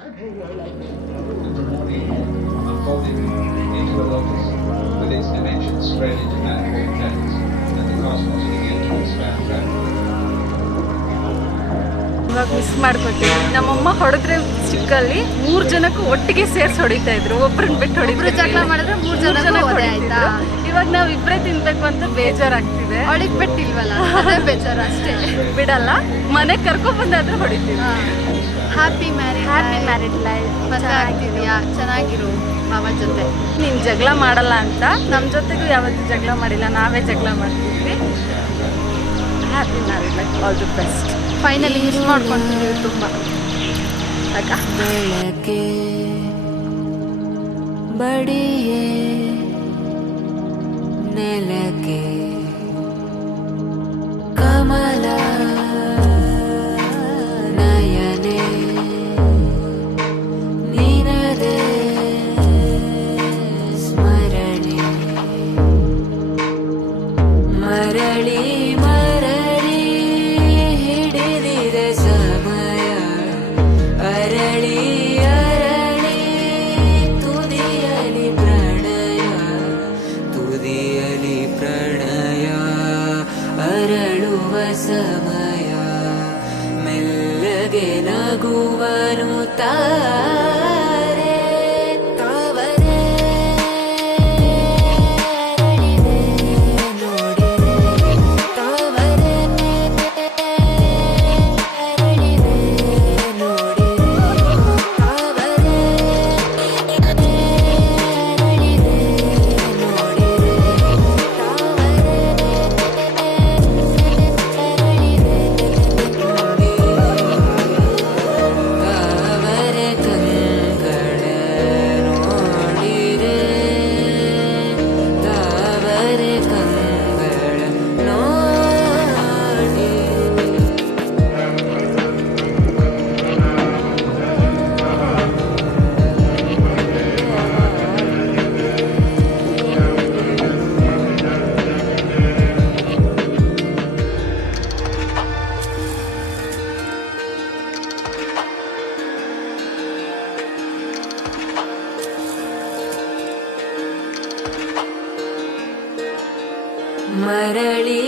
The morning unfolded into a lotus, with its dimensions spread into manifold planets, and the cosmos began to expand rapidly. ಇವಾಗ miss ಮಾಡ್ಕೊತೀವಿ. ನಮ್ಮಮ್ಮ ಹೊಡೆದ್ರೆ ಚಿಕ್ಕಲ್ಲಿ 3 ಜನಕ್ಕೂ ಒಟ್ಟಿಗೆ ಸೇರ್ಸಿ ಹೊಡಿತಾ ಇದ್ರು, ಒಬ್ರನ್ನ ಬಿಟ್ಟು ಹೊಡಿದ್ರು. ಜಗಳ ಮಾಡಿದ್ರೆ 3 ಜನ ಆಯ್ತಾ. ಇವಾಗ ನಾವು ಇಬ್ಬರೇ ತಿನ್ಬೇಕು ಅಂತ ಬೇಜಾರಾಗ್ತಿದೆ. ಅವಳಿಗೆ ಬಿಟ್ಟಿಲ್ವಲ್ಲ, ಅದೇ ಬೇಜಾರು ಅಷ್ಟೇ. ಬಿಡಲ್ಲ, ಮನೆಗೆ ಕರ್ಕೊಂಡ್ಬಂದಾದ್ರೆ ಹೊಡಿತೀವಿ. Happy married life. ಮದುವೆ ಆಗ್ತಿದ್ಯಾ, ಚೆನ್ನಾಗಿರು ಮಾವ ಜೊತೆ. ನೀನು ಜಗಳ ಮಾಡಲ್ಲ ಅಂತ ನಮ್ಮ ಜೊತೆಗೂ ಯಾವತ್ತೂ ಜಗಳ ಮಾಡಿಲ್ಲ, ನಾವೇ ಜಗಳ ಮಾಡ್ತಿದ್ವಿ. Happy married life, all the best. Finally miss ಮಾಡ್ಕೊಂಡಿದ್ದೀವಿ ತುಂಬ. ಬೆಳಕೆ ಬಡಿಯೇ ನೆಲಕ್ಕೆ ಕಮಲ ನಯನೆ ನಿನದೆ ಸ್ಮರಣೆ ಮರಳಿ ಮರಳಿ ಹಿಡಿದಿದೆ ಸಮಯ ಅರಳಿ ಅರಳಿ ತುದಿಯಲಿ ಪ್ರಣಯ ತುದಿಯಲಿ ಪ್ರಣಯ ಅರಳುವ ಸಮಯ ಮೆಲ್ಲಗೆ ನಗುವನು ತಾರೆ ತಾವರೆ ಅರಳಿದೆ ನೋಡಿರೆ ತಾವರೆ ಅರಳಿದೆ ನೋಡಿರೆ ತಾವರೆ ಅರಳಿದೆ ನೋಡಿರೆ ತಾವರೆ ಕಂಗಳ ನೋಡಿರೆ ತಾವರೆ ಕಂಗಳ ನೋಡಿ ಮರಳಿ